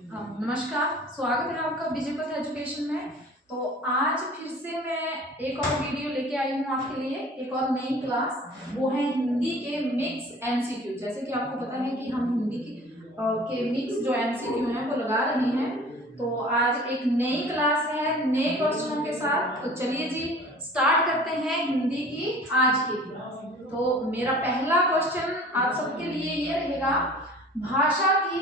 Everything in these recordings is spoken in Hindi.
नमस्कार, स्वागत है आपका विजयपथ एजुकेशन में। तो आज फिर से मैं एक और वीडियो लेके आई हूँ आपके लिए, एक और नई क्लास। वो है हिंदी के मिक्स एमसीक्यू। जैसे कि आपको पता है कि हम हिंदी के मिक्स जो एमसीक्यू हैं वो लगा रहे हैं। तो आज एक नई क्लास है नए क्वेश्चनों के साथ। तो चलिए जी स्टार्ट करते हैं हिंदी की आज की क्लास। तो मेरा पहला क्वेश्चन आप सबके लिए ये रहेगा, भाषा की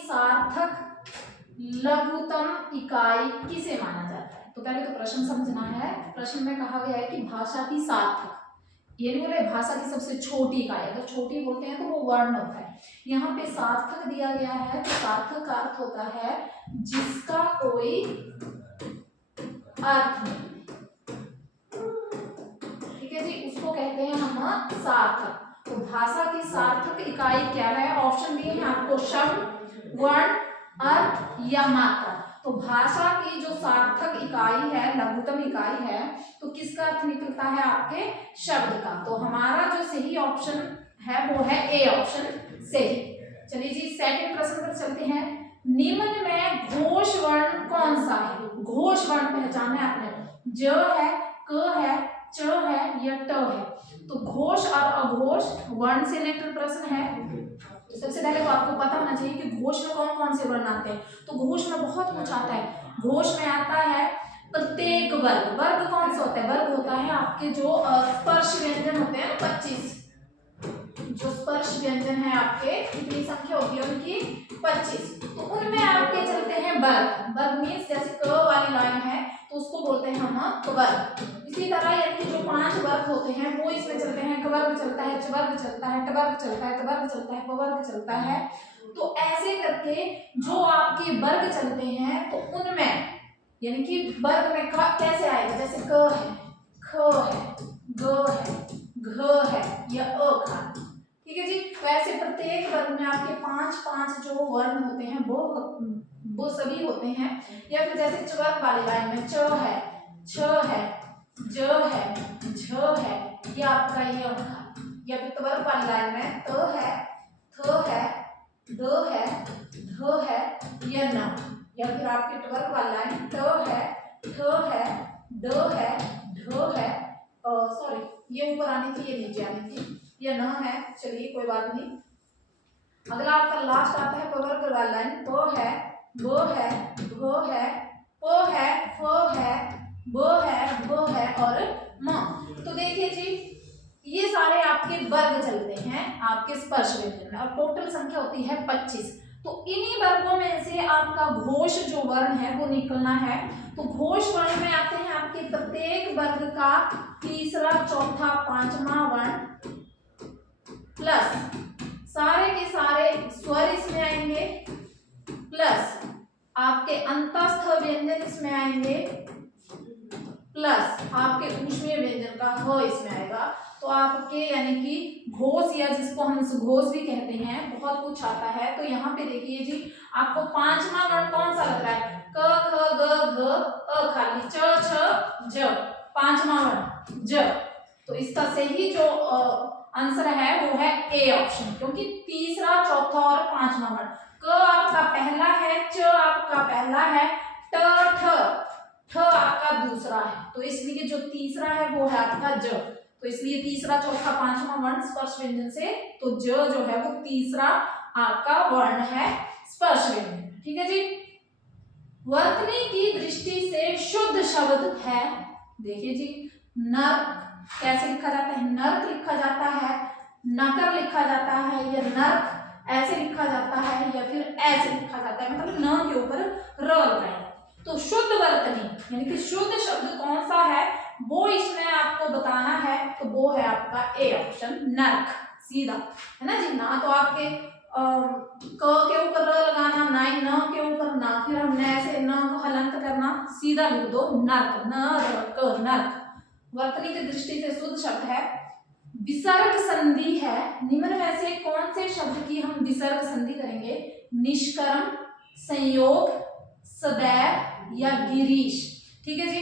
सार्थक लघुतम इकाई किसे माना जाता है। तो पहले तो प्रश्न समझना है। प्रश्न में कहा गया है कि भाषा की सार्थक, ये नहीं बोले भाषा की सबसे छोटी इकाई। अगर छोटी बोलते हैं तो वो वर्ण होता है। यहाँ पे सार्थक दिया गया है तो सार्थक का अर्थ होता है जिसका कोई अर्थ नहीं। ठीक है जी, उसको कहते हैं हम सार्थक। तो भाषा की सार्थक इकाई क्या है? ऑप्शन दिए हैं आपको, शब्द, वर्ण, अर्थ या मात्रा। तो भाषा की जो सार्थक इकाई है, लघुतम इकाई है, तो किसका अर्थ निकलता है? आपके शब्द का। तो हमारा जो सही ऑप्शन है वो है ए ऑप्शन सही। चलिए जी सेकंड प्रश्न पर चलते हैं। निम्न में घोष वर्ण कौन सा है? घोष वर्ण पहचाना है आपने, ज है, क है, च है या ट है। तो घोष और अघोष वर्ण से रिलेटेड प्रश्न है। तो सबसे पहले तो आपको पता होना चाहिए कि घोष में कौन कौन से वर्ण आते हैं। तो घोष में बहुत कुछ आता है। घोष में आता है प्रत्येक वर्ग। वर्ग कौन सा होता है? वर्ग होता है आपके जो स्पर्श व्यंजन होते हैं 25। जो स्पर्श व्यंजन है आपके, कितनी संख्या होती है उनकी? 25। तो उनमें आपके चलते हैं वर्ग। वर्ग मीन्स जैसे क वाली लाइन है तो उसको बोलते हैं हम वर्ग। इसी तरह यानी जो 5 वर्ग होते हैं वो इसमें चलते हैं। क वर्ग चलता है, च वर्ग चलता है, ट वर्ग चलता है, त वर्ग चलता है, प वर्ग चलता है। तो ऐसे करके जो आपके वर्ग चलते हैं तो उनमें यानी कि वर्ग में कैसे आएगा? जैसे क है, ख है, ग है, घ है या अ का। ठीक है जी। तो ऐसे प्रत्येक वर्ग में आपके 5 जो वर्ण होते हैं वो सभी होते हैं। या फिर जैसे चवर्ग वाली लाइन में च है, छ है, ज है, झ है, ये आपका य है। या फिर त्वर्ग वाली लाइन में त है, थ है, द है, ध है या न। या फिर आपके त्वर्ग वाली लाइन ट है, ठ है, ड है, ढ है, सॉरी ये ऊपर आनी थी, ये नीचे आनी थी, या न है। चलिए कोई बात नहीं। अगला आपका लास्ट आता है पवर्ग वाला लाइन, प है, ब है, भ है, प है, फ है, ब है, भ है और म। तो देखिए जी ये सारे आपके वर्ग चलते हैं आपके स्पर्श व्यंजन में और टोटल संख्या होती है 25। तो इन्हीं वर्गों में से आपका घोष जो वर्ण है वो निकलना है। तो घोष वर्ण में आते हैं आपके प्रत्येक वर्ग का तीसरा, चौथा, पांचवा वर्ण प्लस सारे के सारे स्वर इसमें आएंगे, प्लस आपके अंतस्थ व्यंजन इसमें आएंगे, प्लस आपके ऊष्मीय व्यंजन का ह इसमें आएगा। तो आपके यानी कि घोष या जिसको हम घोष भी कहते हैं बहुत कुछ आता है। तो यहाँ पे देखिए जी आपको पांचवा वर्ण कौन सा लग रहा है? क ख ग घ अ खाली च छ ज, पांचवा वर्ण ज। तो इसका सही जो आंसर है वो है ए ऑप्शन, क्योंकि तीसरा, चौथा और पांचवा वर्ण। क आपका पहला है, च आपका पहला है, ट ठ आपका दूसरा है। तो इसलिए जो तीसरा है वो है आपका ज। तो इसलिए तीसरा, चौथा, पांचवा वर्ण स्पर्श व्यंजन से, तो ज जो है वो तीसरा आपका वर्ण है स्पर्श व्यंजन। ठीक है जी। वर्तनी की दृष्टि से शुद्ध शब्द है, देखिए जी, नर्क कैसे लिखा जाता है? नर्क लिखा जाता है, नकर लिखा जाता है, या नर्क ऐसे लिखा जाता है, या फिर ऐसे लिखा जाता है, मतलब न के ऊपर र लगाया। तो शुद्ध वर्तनी यानी कि शुद्ध शब्द कौन सा है वो इसमें आपको बताना है। तो वो है आपका ए ऑप्शन नर्क, सीधा है ना जी। ना तो आपके क के ऊपर र लगाना, ना ही न के ऊपर, ना फिर हमने ऐसे न को हलंत करना, सीधा लिख दो नर्क, न र क नर्क। वर्तनी की दृष्टि से शुद्ध शब्द है। विसर्ग संधि है, निम्न में से कौन से शब्द की हम विसर्ग संधि करेंगे? निष्कर्म, संयोग, सदैव या गिरीश। ठीक है जी।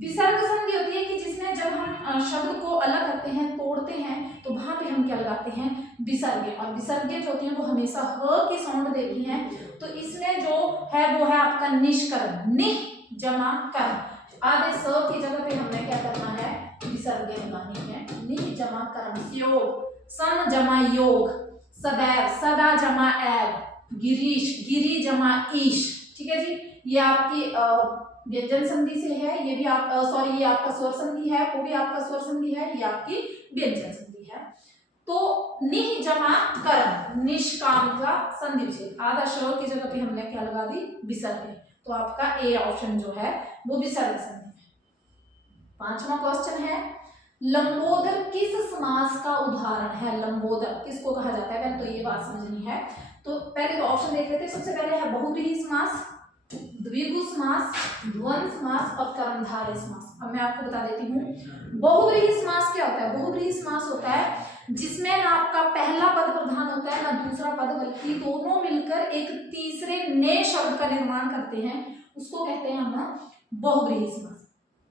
विसर्ग संधि होती है कि जिसमें जब हम शब्द को अलग करते हैं, तोड़ते हैं, तो वहां पे हम क्या लगाते हैं? विसर्गे, और विसर्गे जो होती हैं वो हमेशा ह की साउंड देती हैं, तो इसमें जो है वो है आपका निष्कर्म, निह जमा कर्म, आधे स की जगह पे हमने क्या करना है, विसर्गे लगानी है, निह जमा कर्म, योग, सन जमा योग, सदैव, सदा जमा एव, गिरीश, गिरी जमा ईश, ठीक है जी। ये आपकी व्यंजन संधि से है, ये भी आप सॉरी ये आपका स्वर संधि है, वो भी आपका स्वर संधि है, ये आपकी व्यंजन संधि है। तो निह जमा कर्म, निष्काम का संधि विच्छेद, आधा श की जगह पे हमने क्या लगा दी, विसर्ग, तो आपका ए ऑप्शन जो है वो विसर्ग संधि है। 5वां क्वेश्चन है, लंबोदर किस समास का उदाहरण है, लंबोदर किसको कहा जाता है, तो ये बात समझनी है। तो पहले तो ऑप्शन देख लेते हैं, सबसे पहले है बहुव्रीहि समास, द्विगु समास, द्वंद्व समास और कर्मधारय समास। अब मैं आपको बता देती हूँ बहुव्रीहि समास क्या होता है। बहुव्रीहि समास होता है जिसमें ना आपका पहला पद प्रधान होता है ना दूसरा पद, बल्कि दोनों मिलकर एक तीसरे नए शब्द का निर्माण करते हैं, उसको कहते हैं हम बहुव्रीहि समास।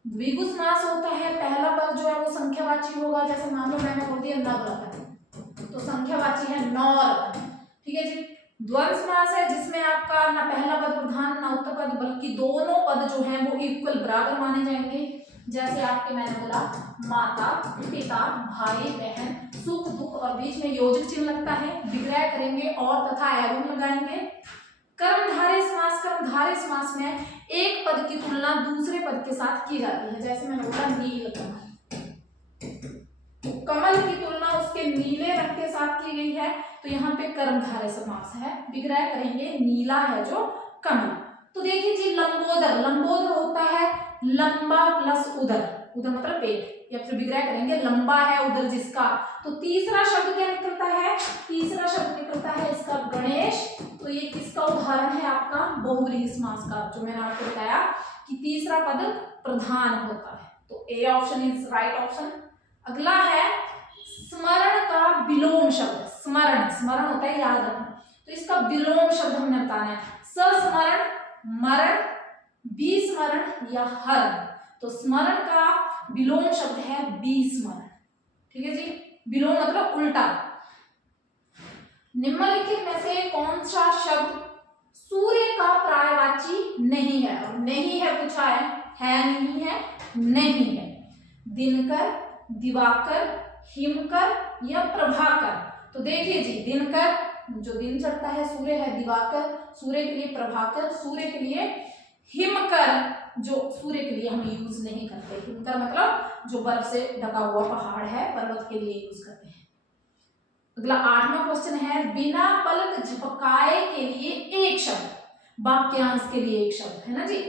द्विगु समास होता है पहला पद जो है वो संख्यावाची होगा, जैसे मान लो मैंने बोल दिया नव, तो संख्यावाची है नौर, ठीक है जी। द्वंद्व समास है जिसमें आपका ना पहला पद प्रधान ना उत्तर पद, बल्कि दोनों पद जो हैं वो इक्वल बराबर माने जाएंगे, जैसे आपके मैंने बोला माता पिता भाई बहन, सुख दुख और बीच में योजक चिन्ह लगता है, विग्रह करेंगे और तथा एवं लगाएंगे। कर्मधारय समास, कर्मधारय समास में एक पद की तुलना दूसरे पद के साथ की जाती है, जैसे मैंने बोला नीलकमल, कमल की तुलना उसके नीले रंग के साथ की गई है, तो यहाँ पे कर्मधारय समास है, विग्रह करेंगे नीला है जो कमल। तो देखिए जी लंबोदर, लंबोदर होता है लंबा प्लस उदर, उदर मतलब पेट, या फिर विग्रह करेंगे लंबा है उदर जिसका, तो तीसरा शब्द क्या निकलता है, तीसरा शब्द निकलता है इसका गणेश, तो ये किसका उदाहरण है आपका बहुव्रीहि समास का, जो मैंने आपको बताया कि तीसरा पद प्रधान होता है, तो A option is right option. अगला है स्मरण का विलोम शब्द, स्मरण, स्मरण होता है याद रखना, तो इसका विलोम शब्द हमने बताना है, सस्मरण, मरण, विस्मरण या हरण, तो स्मरण का विलोम शब्द है विस्मरण, ठीक है जी। विलोम मतलब उल्टा। निम्नलिखित में से कौन सा शब्द सूर्य का पर्यायवाची नहीं है, और नहीं है पूछा है नहीं है, नहीं है, दिनकर, दिवाकर, हिमकर या प्रभाकर। तो देखिए जी दिनकर जो दिन चढ़ता है सूर्य है, दिवाकर सूर्य के लिए, प्रभाकर सूर्य के लिए, हिमकर जो सूर्य के लिए हम यूज नहीं करते, हिमकर मतलब जो बर्फ से ढका हुआ पहाड़ है, पर्वत के लिए यूज करते हैं। अगला 8वां क्वेश्चन है, बिना पलक झपकाए के लिए एक शब्द, वाक्यांश के लिए एक शब्द है ना जी,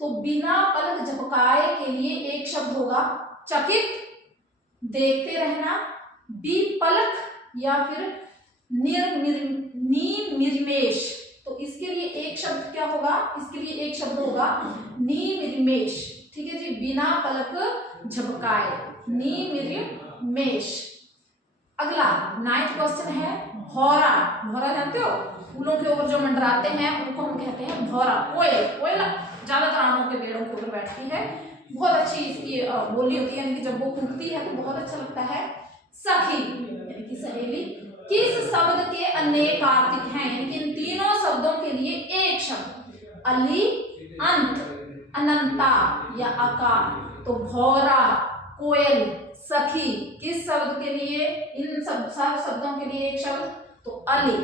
तो बिना पलक झपकाए के लिए एक शब्द होगा चकित, देखते रहना, विपलक या फिर निमिर्मेश, तो इसके लिए एक शब्द क्या होगा, इसके लिए एक शब्द होगा निमिर्मेश, ठीक है जी, बिना पलक झपकाए, निमिर्मेश। अगला 9वां क्वेश्चन है भौरा, भौरा जानते हो, फूलों के ऊपर जो मंडराते हैं उनको हम कहते हैं भौरा। कोयल, कोयल ज्यादातर आमों के पेड़ों के ऊपर बैठती है, बहुत अच्छी इसकी बोली होती है, यानी कि जब वो कूदती है तो बहुत अच्छा लगता है। सखी यानी कि सहेली, किस शब्द के अनेक आर्थिक हैं, यानी कि इन तीनों शब्दों के लिए एक शब्द, अली, अंत, अनंता या आकार, तो भौरा, कोयल, सखी, किस शब्द के लिए, इन सब शब्दों के लिए एक शब्द, तो अली,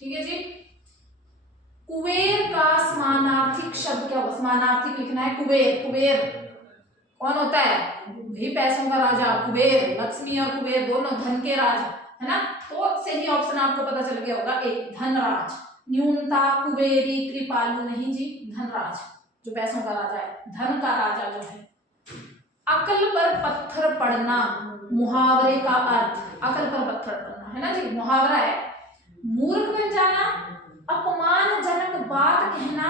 ठीक है जी। कुबेर का समानार्थिक शब्द क्या होगा, समानार्थिक लिखना है कुबेर, कुबेर कौन होता है, भी पैसों का राजा, कुबेर, लक्ष्मी और कुबेर दोनों धन के राज है ना, तो सही ऑप्शन आपको पता चल गया होगा एक, धनराज, न्यूनता, कुबेरी, कृपालु नहीं जी, धनराज जो पैसों का राजा है, धन का राजा जो है। अकल पर पत्थर पड़ना, मुहावरे का अर्थ, अकल पर पत्थर पड़ना है ना जी, मुहावरा है। मूर्ख बन जाना, अपमानजनक बात कहना,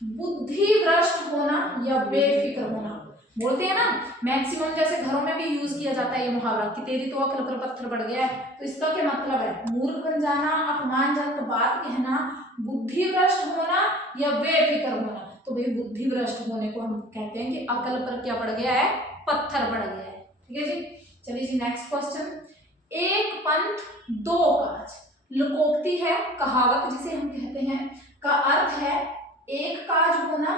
बुद्धि भ्रष्ट होना या बेफिक्र होना। बोलते हैं ना मैक्सिमम जैसे घरों में भी यूज किया जाता है ये मुहावरा कि तेरी तो अकल पर पत्थर पड़ गया है, तो इसका क्या मतलब है, मूर्ख बन जाना, अपमानजनक बात कहना, बुद्धि भ्रष्ट होना या बेफिक्र होना। तो भाई बुद्धि भ्रष्ट होने को हम कहते हैं कि अकल पर क्या पड़ गया है, पत्थर पड़ गया है, ठीक है जी। चलिए जी नेक्स्ट क्वेश्चन, एक पंथ दो काज, लोकोक्ति है, कहावत जिसे हम कहते हैं, का अर्थ है एक काज होना,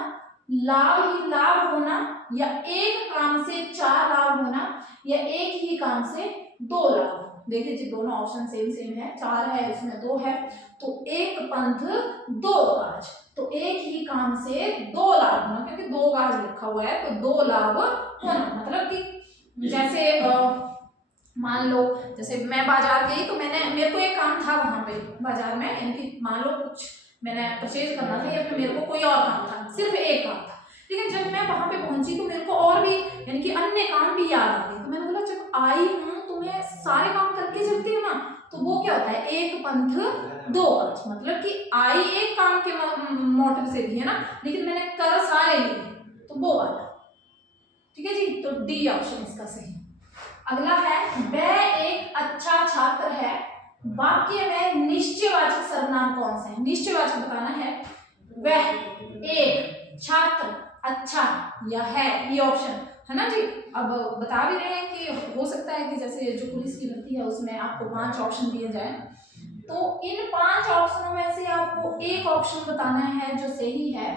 लाभ ही लाभ होना, या एक काम से चार लाभ होना, या एक ही काम से दो लाभ। देखिए जी दोनों ऑप्शन सेम सेम है, चार है उसमें दो है, तो एक पंथ दो काज, तो एक ही काम से दो लाभ होना, क्योंकि दो काज लिखा हुआ है तो दो लाभ होना। मतलब कि जैसे मान लो जैसे मैं बाजार गई तो मेरे को एक काम था वहां पे बाजार में, यानी कि मान लो कुछ मैंने परचेज करना था या फिर मेरे को कोई और काम था, सिर्फ एक काम था, लेकिन जब मैं वहां पे पहुंची तो मेरे को और भी यानी कि अन्य काम भी याद आ गए। तो मैंने बोला जब आई हूँ तो मैं सारे काम करके चलती हूँ ना, तो वो क्या होता है एक पंथ दो काज, मतलब कि आई एक काम के मोटिव से भी है ना, लेकिन मैंने कर सारे लिए, तो वो वाला। ठीक है जी, तो डी ऑप्शन इसका सही। अगला है वह एक अच्छा छात्र है, वाक्य में निश्चयवाचक सर्वनाम कौन सा है? निश्चयवाचक बताना है। वह एक छात्र अच्छा या है, ये ऑप्शन है ना जी। अब बता भी रहे हैं कि हो सकता है कि जैसे जो पुलिस की भर्ती है उसमें आपको 5 ऑप्शन दिए जाए, तो इन 5 ऑप्शनों में से आपको एक ऑप्शन बताना है जो सही है।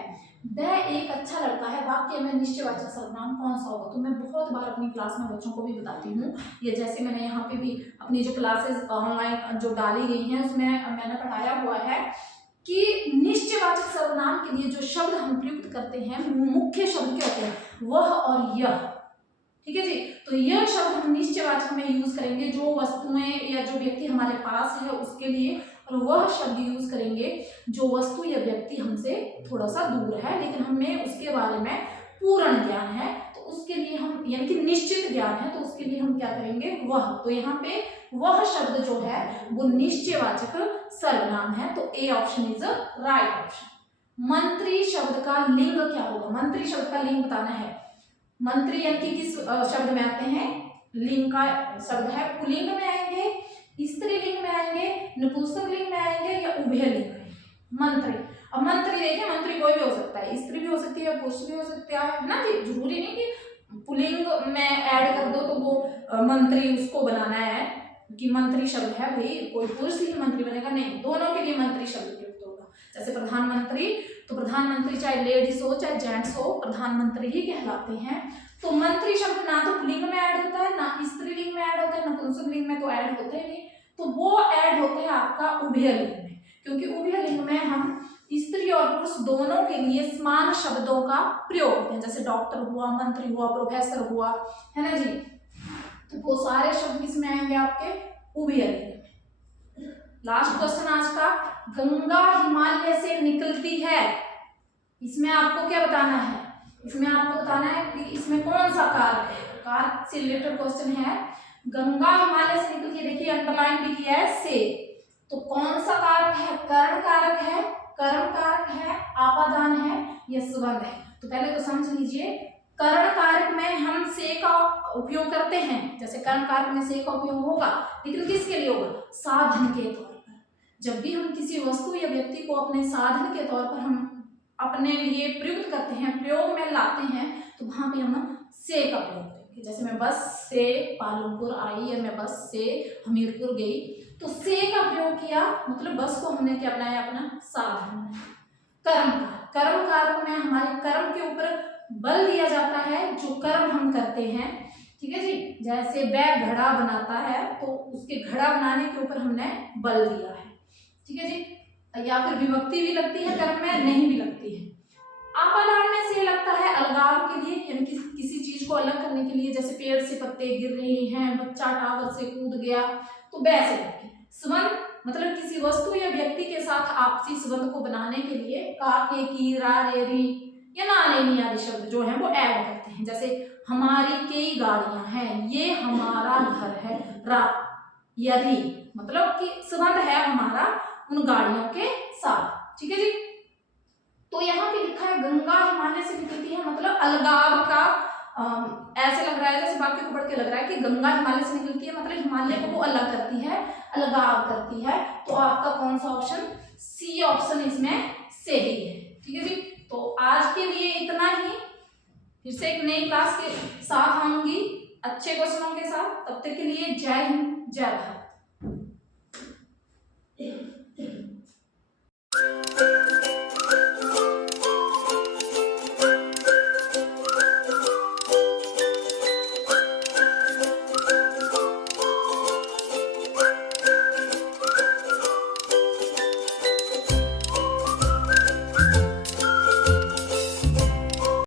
वह एक अच्छा लड़का है, वाक्य में निश्चयवाचक सर्वनाम कौन सा होगा? तो मैं बहुत बार अपनी क्लास में बच्चों को भी बताती हूँ, ये जैसे मैंने यहाँ पे भी अपनी जो क्लासेस ऑनलाइन जो डाली गई हैं उसमें मैंने पढ़ाया हुआ है कि निश्चयवाचक सर्वनाम के लिए जो शब्द हम प्रयुक्त करते हैं मुख्य शब्द क्या होते हैं? वह और यह। ठीक है जी, तो यह शब्द हम निश्चयवाचक में यूज करेंगे जो वस्तुएं या जो व्यक्ति हमारे पास है उसके लिए, और वह शब्द यूज करेंगे जो वस्तु या व्यक्ति हमसे थोड़ा सा दूर है लेकिन हमें उसके बारे में पूर्ण ज्ञान है, तो उसके लिए हम यानी कि निश्चित ज्ञान है, तो उसके लिए हम क्या करेंगे? वह। तो यहाँ पे वह शब्द जो है वो निश्चयवाचक सर्वनाम है, तो A option is right option. मंत्री शब्द का लिंग क्या होगा? मंत्री शब्द का लिंग बताना है। मंत्री यानी कि किस शब्द में आते हैं? लिंग का शब्द है, पुल्लिंग में आएंगे, स्त्रीलिंग में आएंगे, नपुंसकलिंग में आएंगे, या उभयलिंग में? मंत्री। अब मंत्री देखिए, मंत्री कोई भी हो सकता है, स्त्री भी हो सकती है, पुरुष भी हो सकता है ना जी, जरूरी नहीं कि पुल्लिंग में ऐड कर दो तो वो मंत्री उसको बनाना है कि मंत्री शब्द है भाई कोई पुरुष ही मंत्री बनेगा, नहीं, दोनों के लिए मंत्री शब्द प्रयुक्त होगा। जैसे प्रधानमंत्री, तो प्रधानमंत्री चाहे लेडीज हो चाहे जेंट्स हो, प्रधानमंत्री ही कहलाते हैं। तो मंत्री शब्द ना तो पुल्लिंग में ऐड होता है, ना स्त्रीलिंग में ऐड होता है, ना पुंसकलिंग में तो ऐड होते नहीं, तो वो ऐड होते हैं आपका उभयलिंग में, क्योंकि उभयलिंग में हम स्त्री और पुरुष दोनों के लिए समान शब्दों का प्रयोग करते हैं, जैसे डॉक्टर हुआ, मंत्री हुआ, प्रोफेसर हुआ, है ना जी, तो वो सारे शब्द किसमें आएंगे? आपके उभयलिंग में। लास्ट क्वेश्चन आज का, गंगा हिमालय से निकलती है, इसमें आपको क्या बताना है? इसमें आपको बताना है कि इसमें कौन सा कारक है? कारक से रिलेटेड क्वेश्चन है। गंगा हिमालय से निकलती है, देखिए अंडरलाइन भी किया है से, तो कौन सा कारक है? कर्ण कारक है, कर्म कारक है, आपादान है, या संबंध है? तो पहले तो समझ लीजिए, कर्ण कारक में हम से का उपयोग करते हैं, जैसे कर्ण कारक में से का उपयोग होगा, लेकिन किसके लिए होगा? साधन के तौर पर। जब भी हम किसी वस्तु या व्यक्ति को अपने साधन के तौर पर हम अपने लिए प्रयुक्त करते हैं, प्रयोग में लाते हैं, तो वहां पे हम से का प्रयोग करेंगे। जैसे मैं बस से पालनपुर आई या मैं बस से हमीरपुर गई, तो से का प्रयोग किया, मतलब बस को हमने क्या बनाया? अपना साधन। कर्म कारक में हमारे कर्म के ऊपर बल दिया जाता है, जो कर्म हम करते हैं। ठीक है जी, जैसे वह घड़ा बनाता है तो उसके घड़ा बनाने के ऊपर हमने बल दिया है। ठीक है जी, या फिर विभक्ति भी लगती है कर्म में, नहीं भी लगती है। आपादान में से लगता है अलगाव के लिए, यानी कि किसी चीज को अलग करने के लिए, जैसे पेड़ से पत्ते गिर रहे हैं, बच्चा टावर से कूद गया, तो वैसे लगती है। संबंध मतलब किसी वस्तु या व्यक्ति के साथ आपसी संबंध को बनाने के लिए का, के, की, रा, रे, री या ना, ने आदि शब्द जो है वो ऐड करते हैं। जैसे हमारी कई गाड़ियां हैं, ये हमारा घर है, रा या री, मतलब कि संबंध है हमारा उन गाड़ियों के साथ। ठीक है जी, तो यहाँ पे लिखा है गंगा हिमालय से निकलती है, मतलब अलगाव का ऐसे लग रहा है जैसे वाक्य को पढ़ के लग रहा है कि गंगा हिमालय से निकलती है, मतलब हिमालय को वो अलग करती है, अलगाव करती है। तो आपका कौन सा ऑप्शन? सी ऑप्शन इसमें सही है। ठीक है जी, तो आज के लिए इतना ही, फिर से एक नई क्लास के साथ आऊंगी। अच्छे क्वेश्चनों के साथ। तब तक के लिए जय हिंद, जय भारत।